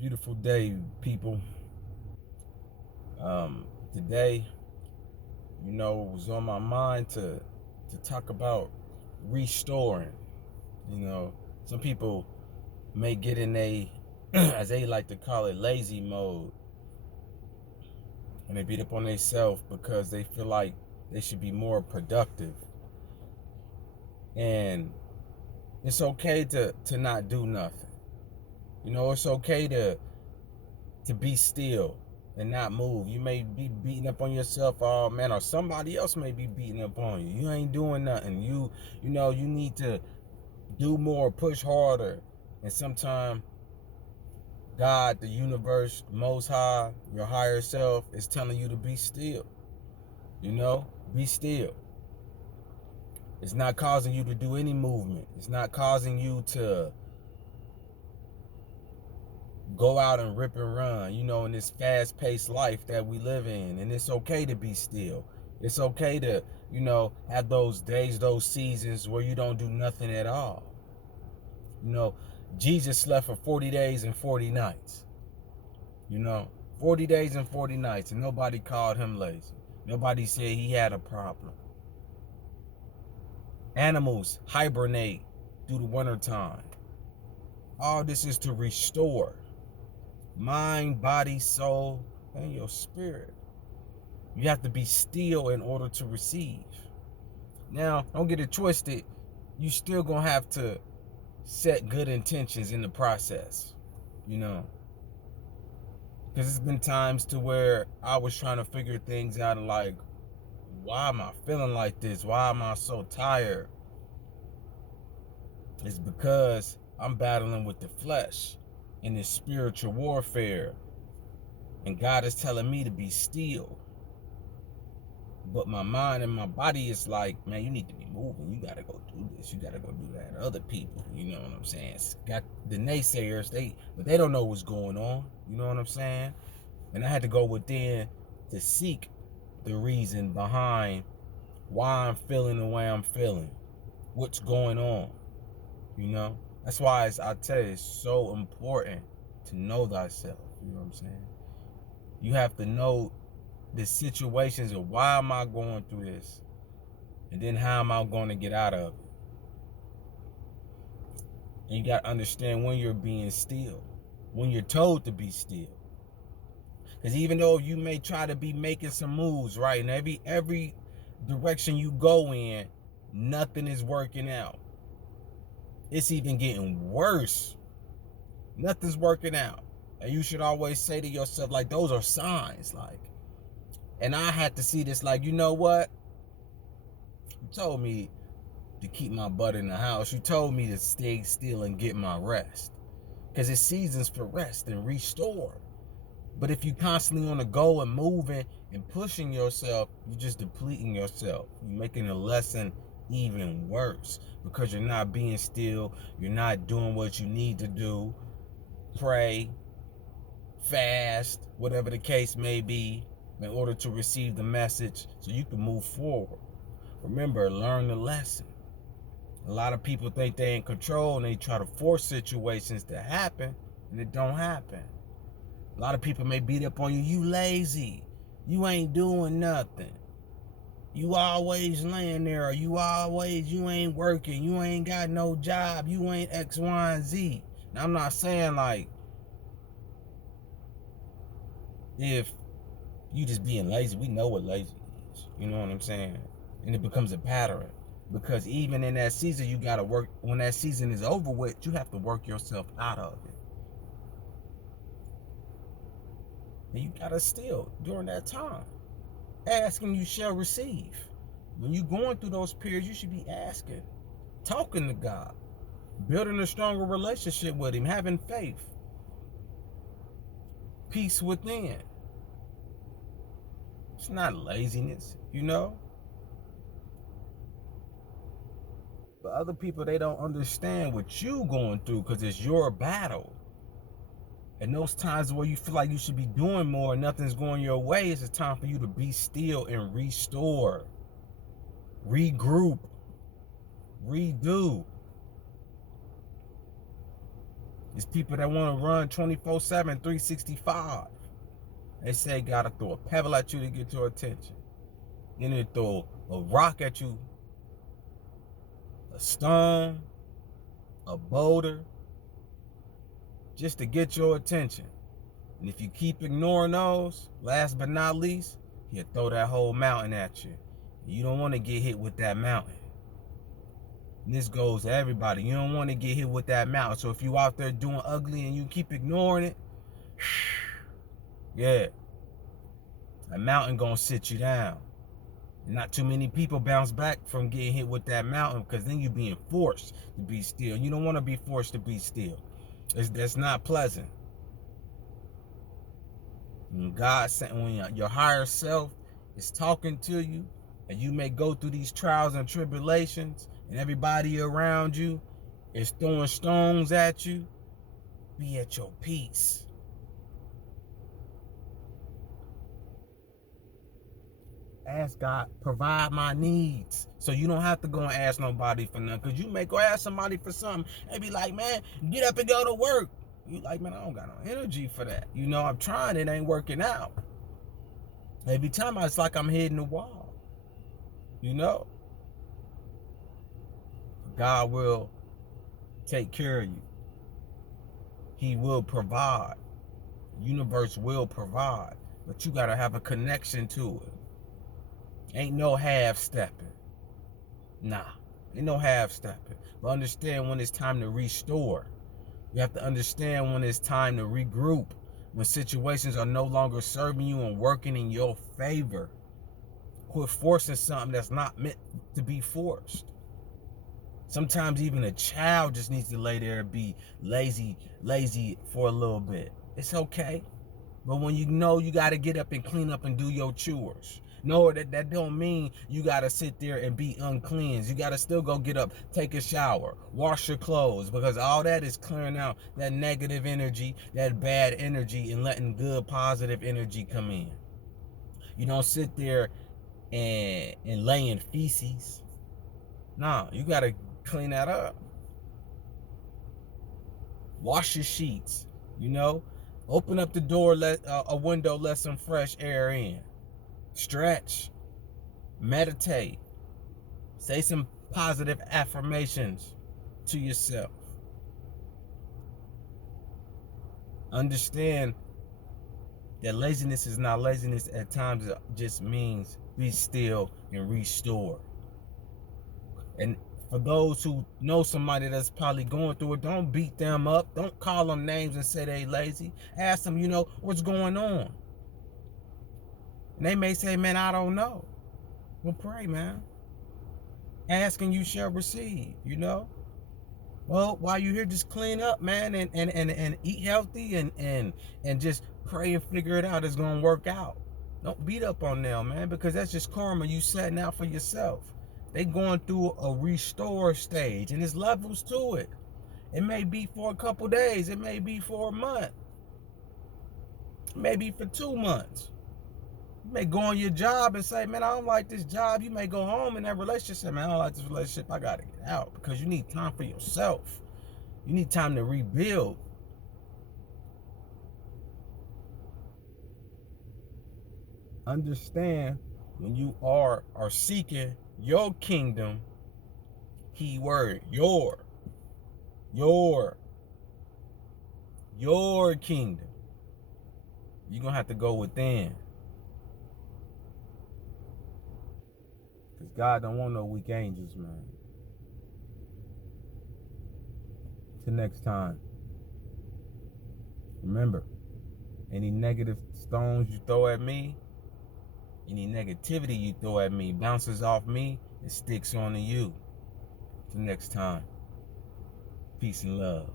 Beautiful day, people. Today, it was on my mind to talk about restoring. Some people may get in a, as they like to call it, lazy mode, and they beat up on themselves because they feel like they should be more productive. And it's okay to not do nothing. It's okay to be still and not move. You may be beating up on yourself, oh man, or somebody else may be beating up on you. You ain't doing nothing. You need to do more, push harder. And sometimes God, the universe, most high, your higher self is telling you to be still. Be still. It's not causing you to do any movement. It's not causing you to go out and rip and run, in this fast-paced life that we live in. And it's okay to be still. It's okay to, have those days, those seasons where you don't do nothing at all. Jesus slept for 40 days and 40 nights. 40 days and 40 nights, and nobody called him lazy. Nobody said he had a problem. Animals hibernate through the wintertime. All this is to restore mind, body, soul, and your spirit. You have to be still in order to receive. Now, don't get it twisted. You still gonna have to set good intentions in the process, because it's been times to where I was trying to figure things out and like, why am I feeling like this? Why am I so tired? It's because I'm battling with the flesh in this spiritual warfare. And God is telling me to be still. But my mind and my body is like, man, you need to be moving. You got to go do this. You got to go do that. Other people, you know what I'm saying? It's got the naysayers, but they don't know what's going on. You know what I'm saying? And I had to go within to seek the reason behind why I'm feeling the way I'm feeling. What's going on? That's why I tell you, it's so important to know thyself. You know what I'm saying? You have to know the situations of why am I going through this, and then how am I going to get out of it. And you got to understand when you're being still, when you're told to be still. Because even though you may try to be making some moves, right, and every direction you go in, nothing is working out. It's even getting worse. Nothing's working out. And you should always say to yourself, like, those are signs, like. And I had to see this, like, you know what? You told me to keep my butt in the house. You told me to stay still and get my rest. Because it's seasons for rest and restore. But if you constantly on the go and moving and pushing yourself, you're just depleting yourself. You're making the lesson even worse because you're not being still. You're not doing what you need to do. Pray, fast, whatever the case may be, in order to receive the message so you can move forward. Remember, learn the lesson. A lot of people think they're in control and they try to force situations to happen, and it don't happen. A lot of people may beat up on you. You lazy. You ain't doing nothing. You always laying there. Or you ain't working. You ain't got no job. You ain't X, Y, and Z. Now, I'm not saying like if you just being lazy. We know what lazy is. You know what I'm saying? And it becomes a pattern. Because even in that season, you got to work. When that season is over with, you have to work yourself out of it. And you got to still, during that time, asking you shall receive. When you're going through those periods, you should be asking, talking to God, building a stronger relationship with him, having faith, peace within. It's not laziness, But other people, they don't understand what you going through because it's your battle. And those times where you feel like you should be doing more and nothing's going your way, it's a time for you to be still and restore, regroup, redo. There's people that want to run 24/7, 365. They say gotta throw a pebble at you to get your attention. Then they throw a rock at you, a stone, a boulder, just to get your attention. And if you keep ignoring those, last but not least, he'll throw that whole mountain at you. You don't want to get hit with that mountain. And this goes to everybody. You don't want to get hit with that mountain. So if you out there doing ugly and you keep ignoring it, yeah, that mountain gonna sit you down. And not too many people bounce back from getting hit with that mountain, because then you're being forced to be still. You don't want to be forced to be still. That's not pleasant. When God said, when your higher self is talking to you, and you may go through these trials and tribulations, and everybody around you is throwing stones at you, be at your peace. Ask God, provide my needs. So you don't have to go and ask nobody for nothing. Because you may go ask somebody for something and be like, man, get up and go to work. You like, man, I don't got no energy for that. You know, I'm trying, it ain't working out. Every time it's like I'm hitting the wall. You know? God will take care of you. He will provide. The universe will provide. But you got to have a connection to it. Ain't no half-stepping. Nah, ain't no half-stepping. But understand when it's time to restore. You have to understand when it's time to regroup. When situations are no longer serving you and working in your favor. Quit forcing something that's not meant to be forced. Sometimes even a child just needs to lay there and be lazy for a little bit. It's okay. But when you know you got to get up and clean up and do your chores. No, that don't mean you got to sit there and be unclean. You got to still go get up, take a shower, wash your clothes, because all that is clearing out that negative energy, that bad energy, and letting good, positive energy come in. You don't sit there and lay in feces. Nah, you got to clean that up. Wash your sheets, you know. Open up the door, let a window, let some fresh air in. Stretch, meditate, say some positive affirmations to yourself. Understand that laziness is not laziness. At times it just means be still and restore. And for those who know somebody that's probably going through it, don't beat them up. Don't call them names and say they lazy. Ask them, you know, what's going on? And they may say, man, I don't know. Well, pray, man. Ask and you shall receive, you know? Well, while you're here, just clean up, man, and eat healthy and just pray and figure it out. It's going to work out. Don't beat up on them, man, because that's just karma you setting out for yourself. They going through a restore stage, and there's levels to it. It may be for a couple days. It may be for a month. It may be for 2 months. You may go on your job and say, man, I don't like this job. You may go home in that relationship and say, man, I don't like this relationship. I got to get out, because you need time for yourself. You need time to rebuild. Understand when you are seeking your kingdom, key word, your kingdom, you're going to have to go within. Because God don't want no weak angels, man. Till next time. Remember, any negative stones you throw at me, any negativity you throw at me, bounces off me and sticks onto you. Till next time. Peace and love.